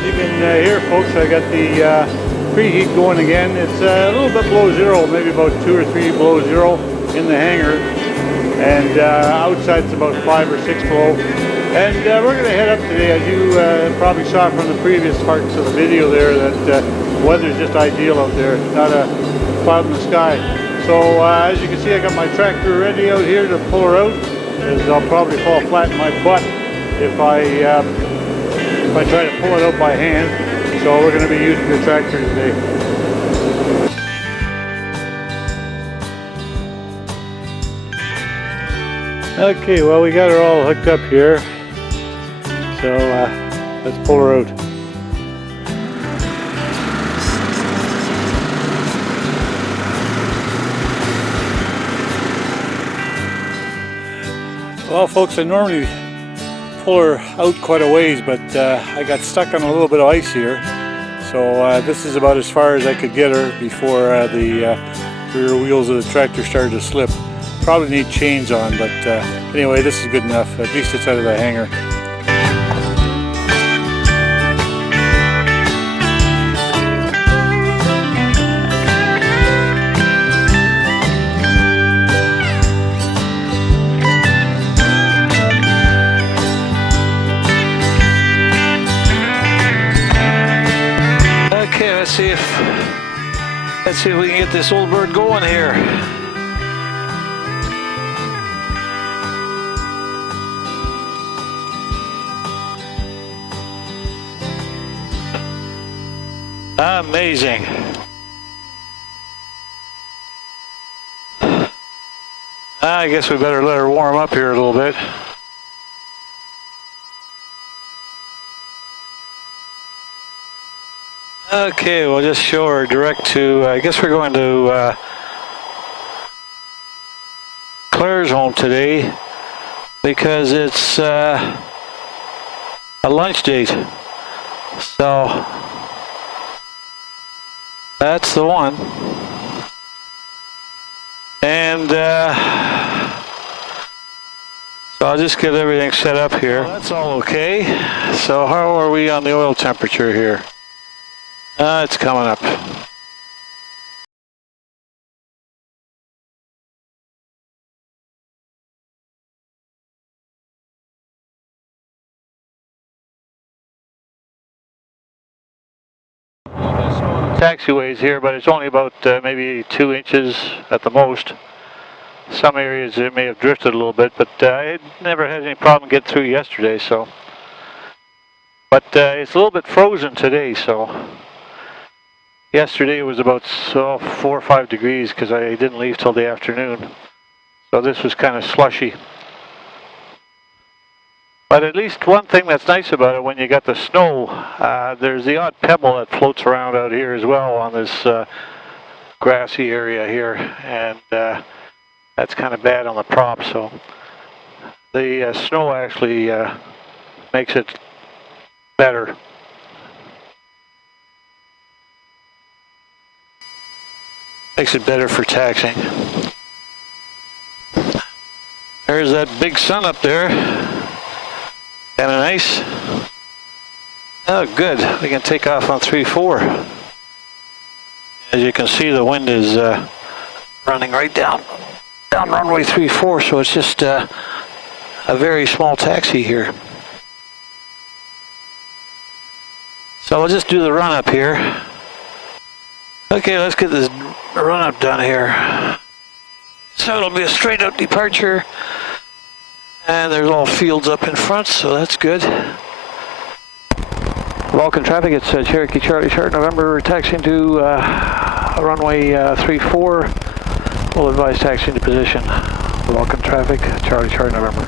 As you can hear, folks, I got the preheat going again. It's a little bit below zero, maybe about 2 or 3 below zero in the hangar, and outside it's about 5 or 6 below. And we're going to head up today. As you probably saw from the previous parts of the video there, that the weather's just ideal out there, not a cloud in the sky. So as you can see, I got my tractor ready out here to pull her out, as I'll probably fall flat in my butt if I try to pull it out by hand. So we're going to be using the tractor today. Okay, well, we got her all hooked up here, so let's pull her out. Well, folks, I normally pull her out quite a ways, but I got stuck on a little bit of ice here, so this is about as far as I could get her before the rear wheels of the tractor started to slip. Probably need chains on, but anyway, this is good enough. At least it's out of the hangar. Okay, let's see if we can get this old bird going here. Amazing. I guess we better let her warm up here a little bit. Okay, we'll just show her direct to, I guess we're going to Claresholm today because it's a lunch date. So that's the one. And so I'll just get everything set up here. Well, that's all okay. So how are we on the oil temperature here? It's coming up. Taxiways here, but it's only about maybe 2 inches at the most. Some areas it may have drifted a little bit, but I never had any problem getting through yesterday. So, but it's a little bit frozen today. So, yesterday it was about 4 or 5 degrees because I didn't leave till the afternoon. So this was kind of slushy. But at least one thing that's nice about it, when you got the snow, there's the odd pebble that floats around out here as well on this grassy area here, and that's kind of bad on the prop. So the snow actually makes it better. Makes it better for taxiing. There's that big sun up there. Kind of nice. Oh, good. We can take off on 3-4. As you can see, the wind is running right down runway 3-4, so it's just a very small taxi here. So I'll just do the run up here. Okay, let's get this run up done here. So it'll be a straight up departure. And there's all fields up in front, so that's good. Vulcan traffic, it's Cherokee Charlie Chart November, taxiing to runway 34. We'll advise taxiing to position. Vulcan traffic, Charlie Chart November.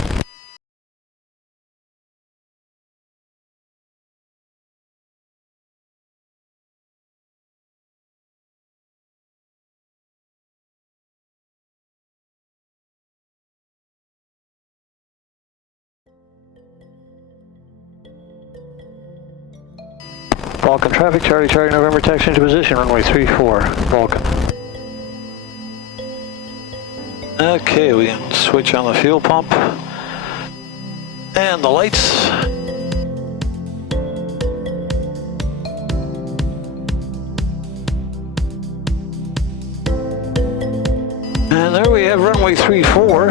Vulcan traffic, Charlie November, taxi into position, runway 34, Vulcan. Okay, we can switch on the fuel pump and the lights. have runway 34.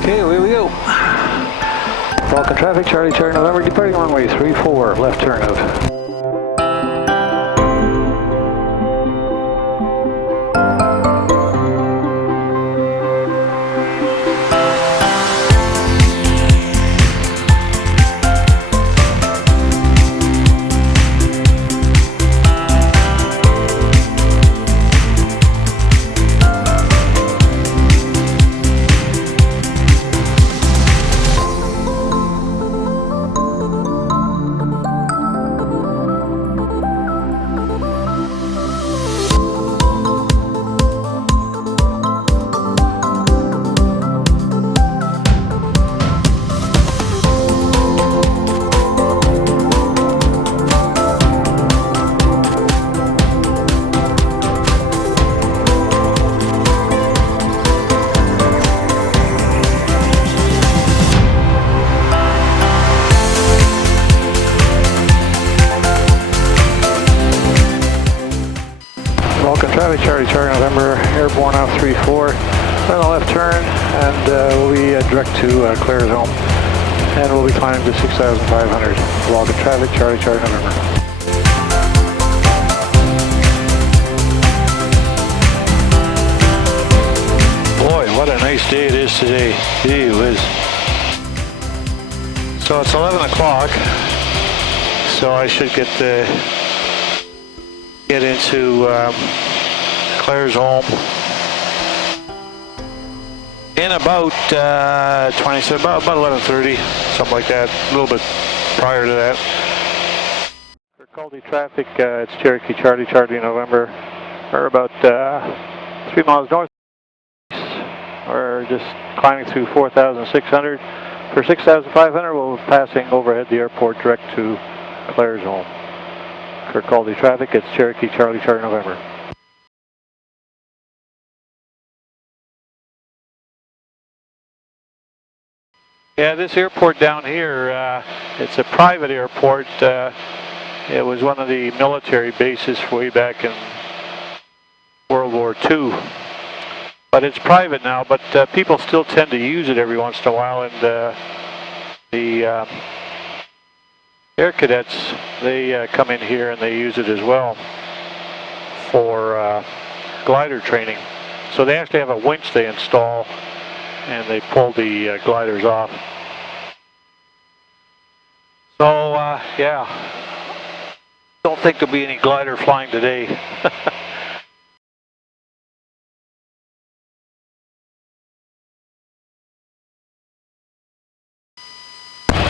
Okay, away we go. Vulcan traffic, Charlie November, departing runway 34, left turn out. Vulcan traffic, Charlie November, airborne off 34, final left turn, and we'll be direct to Claresholm, and we'll be climbing to 6,500. Vulcan traffic, Charlie November. Boy, what a nice day it is today. Gee whiz. So it's 11 o'clock, so I should get into Claresholm in about 27, about 11:30, something like that, a little bit prior to that. For Caldy traffic, it's Cherokee Charlie November. We're about 3 miles north. We're just climbing through 4,600. For 6,500, we'll be passing overhead the airport direct to Claresholm. For Caldy traffic, it's Cherokee Charlie November. Yeah, this airport down here, it's a private airport. It was one of the military bases way back in World War II. But it's private now, but people still tend to use it every once in a while, and the Air Cadets, they come in here and they use it as well for glider training. So they actually have a winch they install and they pull the gliders off. So yeah, don't think there'll be any glider flying today.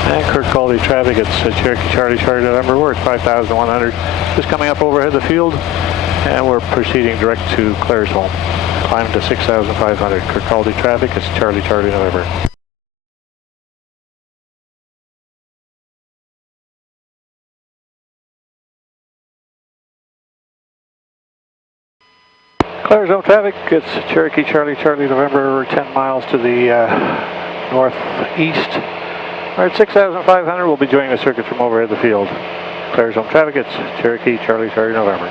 And Kirk Caldy traffic, it's Cherokee Charlie November. We're at 5,100, just coming up overhead the field, and we're proceeding direct to Claresholm, climbing to 6,500. Kirk Caldy traffic, it's Charlie November. Claresholm traffic, it's Cherokee Charlie November. We're 10 miles to the northeast. We're at 6,500, we'll be joining the circuit from overhead the field. Claresholm traffic, it's Cherokee Charlie November.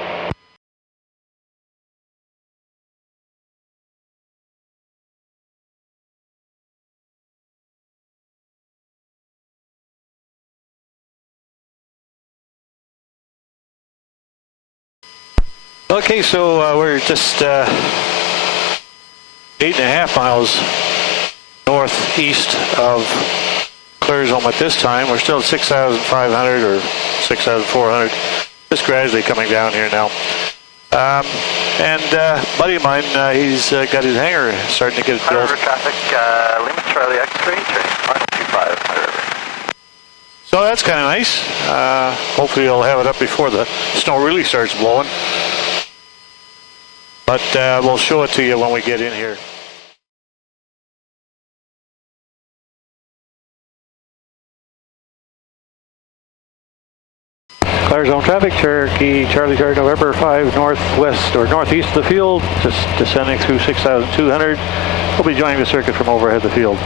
Okay, so we're just 8.5 miles northeast of Claresholm at this time. We're still at 6,500 or 6,400, just gradually coming down here now. And a buddy of mine, he's got his hangar starting to get it built. River traffic, Lima Charlie X-ray, 125. So that's kind of nice. Hopefully he'll have it up before the snow really starts blowing. But we'll show it to you when we get in here. Claresholm traffic, Cherokee Charlie November 5 northwest or northeast of the field, just descending through 6,200. We'll be joining the circuit from overhead the field.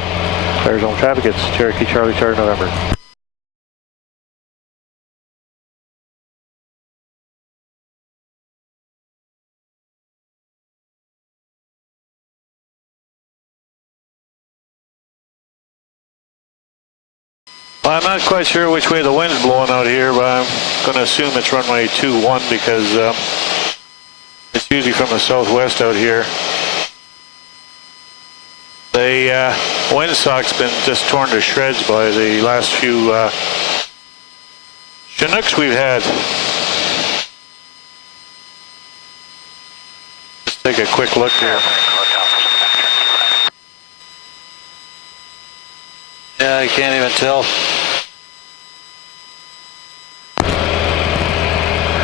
Claresholm traffic, it's Cherokee Charlie November. Well, I'm not quite sure which way the wind's blowing out here, but I'm going to assume it's runway 21 because it's usually from the southwest out here. The windsock's been just torn to shreds by the last few Chinooks we've had. Just take a quick look here. Yeah, I can't even tell.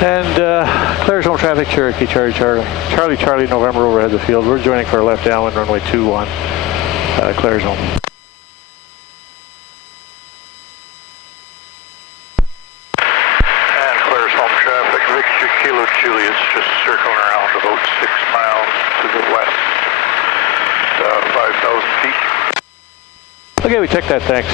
And Claresholm traffic, Cherokee, Charlie, November overhead the field. We're joining for a left downwind runway 21, Claresholm. And Claresholm traffic, Victor Kilo Julius, just circling around about 6 miles to the west, 5,000 feet. Okay, we took that, thanks.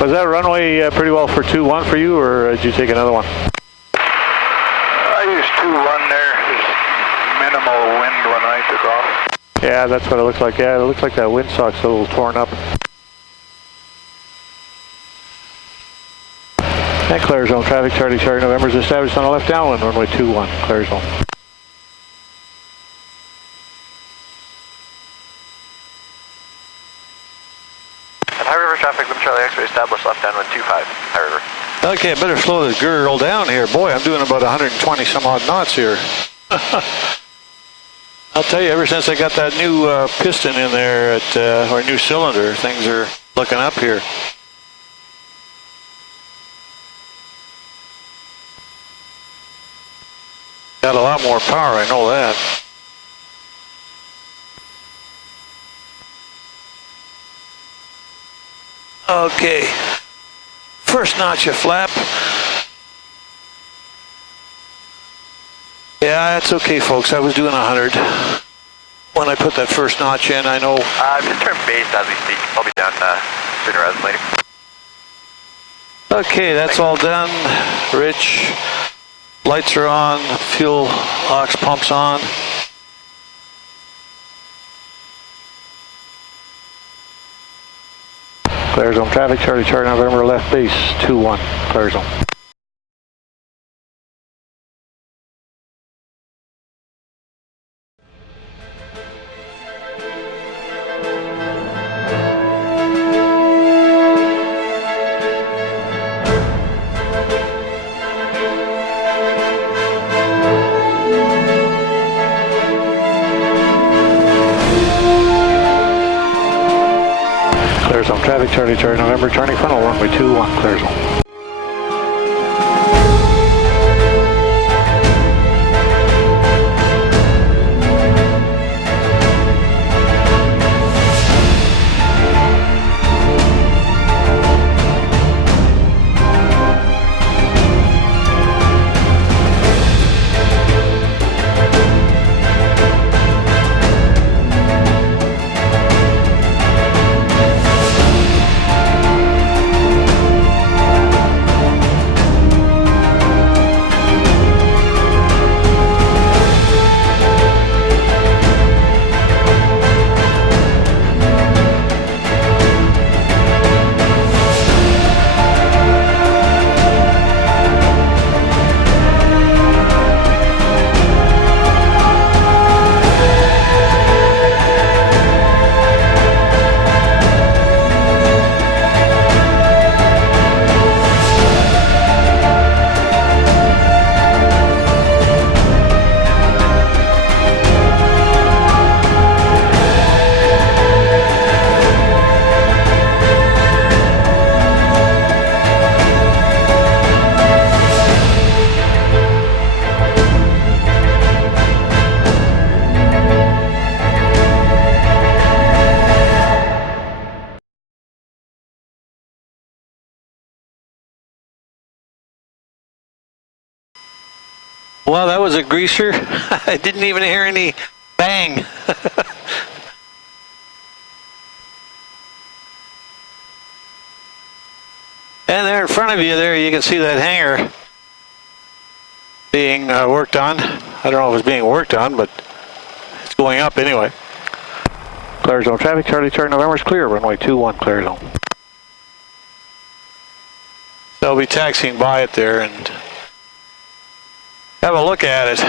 Was that runway pretty well for 2-1 for you, or did you take another one? I used 2-1 there. There's minimal wind when I took off. Yeah, that's what it looks like. Yeah, it looks like that windsock's a little torn up. And Claresholm traffic, Charlie, November is established on the left downwind, runway 21, Claresholm. High River traffic, Lim Charlie X-ray established left downwind 25, High River. Okay, I better slow this girl down here. Boy, I'm doing about 120 some odd knots here. I'll tell you, ever since I got that new piston in there, or new cylinder, things are looking up here. Got a lot more power, I know that. Okay, first notch of flap. Yeah, that's okay, folks. I was doing 100 when I put that first notch in, I know. I've just turned base as we speak. I'll be down sooner rather than later. Okay, that's all done. Rich, lights are on, fuel aux pump's on. Claresholm traffic, Charlie, November, left base, 2-1, Claresholm. Claresholm traffic, Charlie, November, turning funnel, runway 21, Claresholm. Well, that was a greaser. I didn't even hear any bang. And there in front of you there, you can see that hangar being worked on. I don't know if it's being worked on, but it's going up anyway. Claresholm traffic, Charlie November is clear, runway 21, Claresholm. So I'll be taxiing by it there and have a look at it.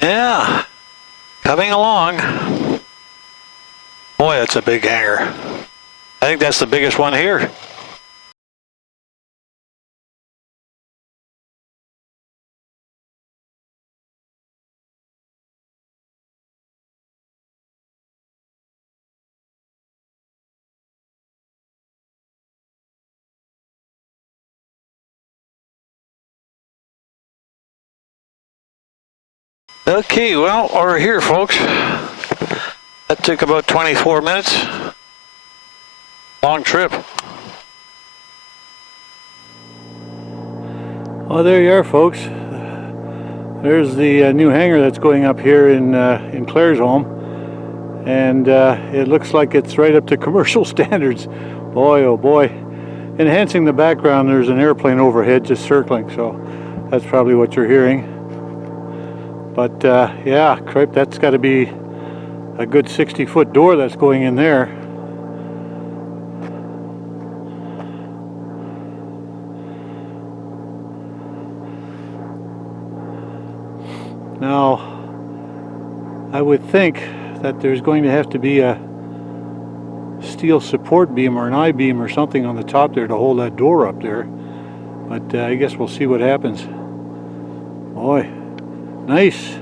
Yeah, coming along. Boy, that's a big hangar. I think that's the biggest one here. Okay, well, we're here, folks. That took about 24 minutes. Long trip. Well, there you are, folks. There's the new hangar that's going up here in Claresholm, and it looks like it's right up to commercial standards. Boy, oh boy. Enhancing the background, there's an airplane overhead just circling, so that's probably what you're hearing. But yeah, cripe, that's got to be a good 60-foot door that's going in there. Now, I would think that there's going to have to be a steel support beam or an I-beam or something on the top there to hold that door up there. But I guess we'll see what happens. Boy. Nice.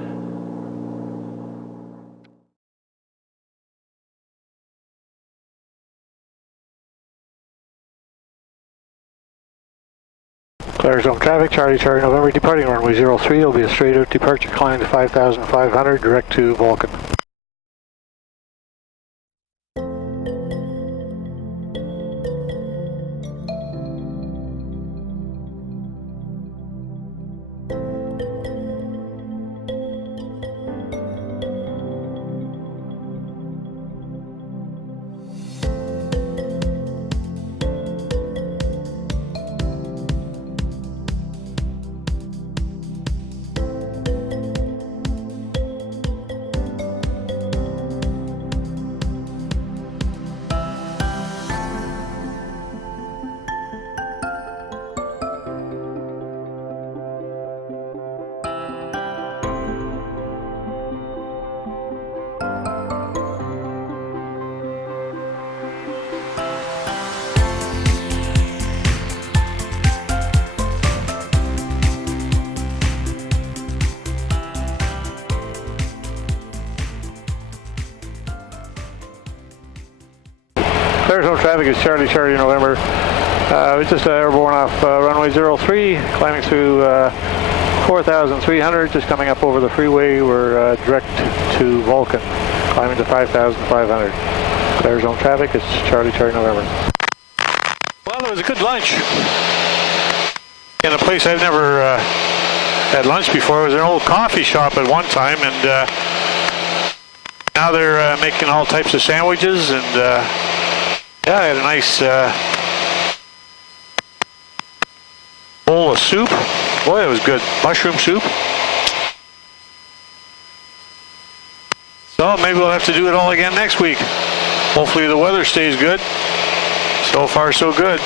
Claresholm traffic, Charlie November, departing runway 03. It'll be a straight out departure, climb to 5,500, direct to Vulcan. Claresholm traffic is Charlie November. We just airborne off runway 03, climbing through 4,300, just coming up over the freeway. We're direct to Vulcan, climbing to 5,500. Claresholm traffic is Charlie November. Well, it was a good lunch in a place I've never had lunch before. It was an old coffee shop at one time, and now they're making all types of sandwiches, and yeah, I had a nice bowl of soup. Boy, it was good. Mushroom soup. So maybe we'll have to do it all again next week. Hopefully the weather stays good. So far, so good.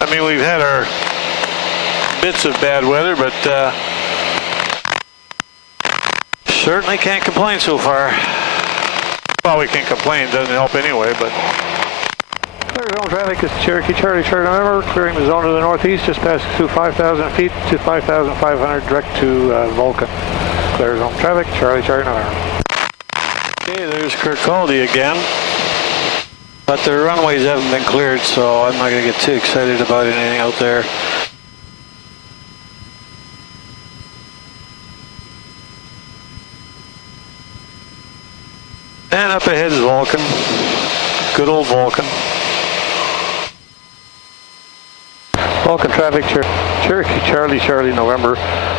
I mean, we've had our bits of bad weather, but certainly can't complain so far. Well, we can complain, doesn't help anyway, but... Claresholm traffic is Cherokee, Charlie November, clearing the zone to the northeast, just passed through 5,000 feet to 5,500, direct to Vulcan. Claresholm traffic, Charlie November. Okay, there's Kirkcaldy again, but the runways haven't been cleared, so I'm not going to get too excited about anything out there. And up ahead is Vulcan. Good old Vulcan. Vulcan traffic, Cherokee, Charlie November.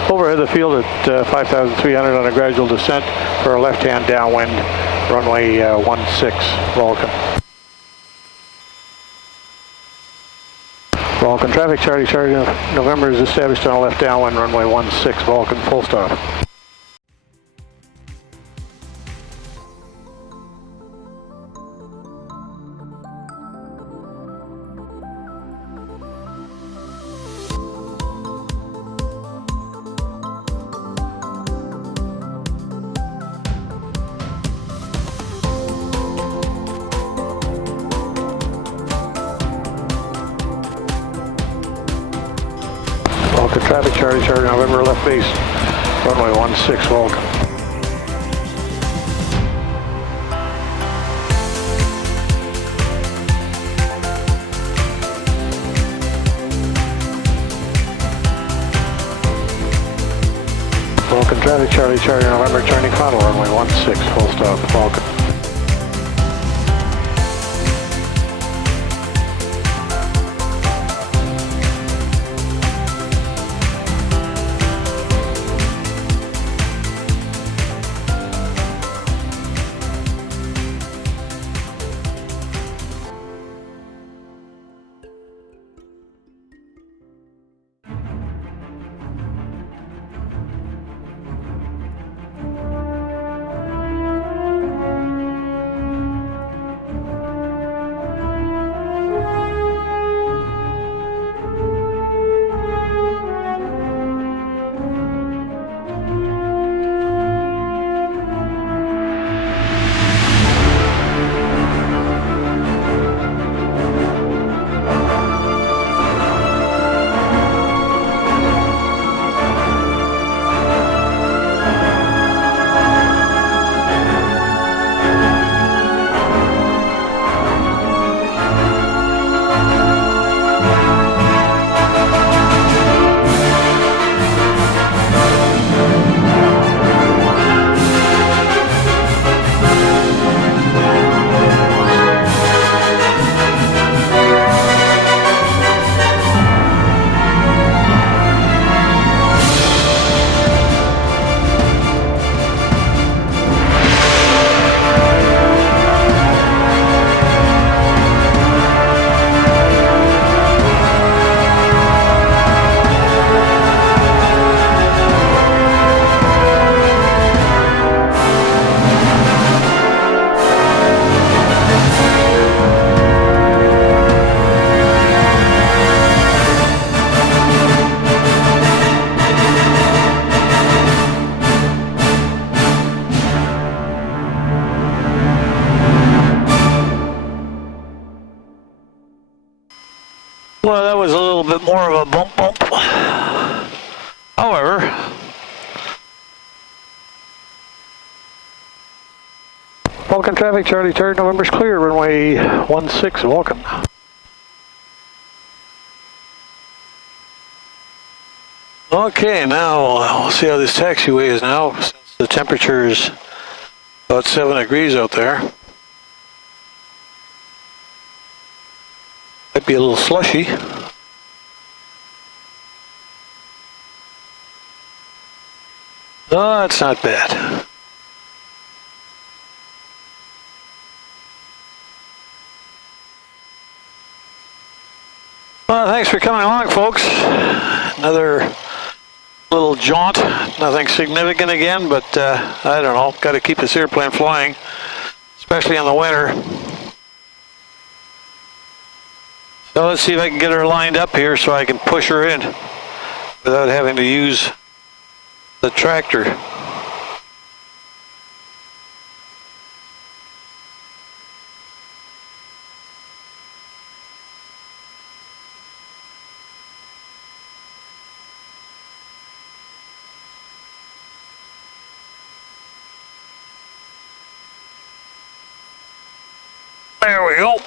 Overhead the field at 5,300 on a gradual descent for a left-hand downwind, runway 16, Vulcan. Vulcan, traffic Charlie, Charlie, November is established on a left downwind runway 16 Vulcan, full stop. Vulcan, traffic Charlie, Charlie, November, left base, runway 16 Vulcan. Vulcan, traffic Charlie, Charlie, November, turning final, runway 16, full stop, Vulcan. Well, that was a little bit more of a bump. However, Vulcan traffic, Charlie, Charlie, November's clear, runway 16 Vulcan. Okay, now we'll see how this taxiway is now, since the temperature is about 7 degrees out there. Might be a little slushy. No, it's not bad. Well, thanks for coming along, folks. Another little jaunt. Nothing significant again, but I don't know. Got to keep this airplane flying, especially in the winter. So let's see if I can get her lined up here so I can push her in without having to use the tractor. There we go.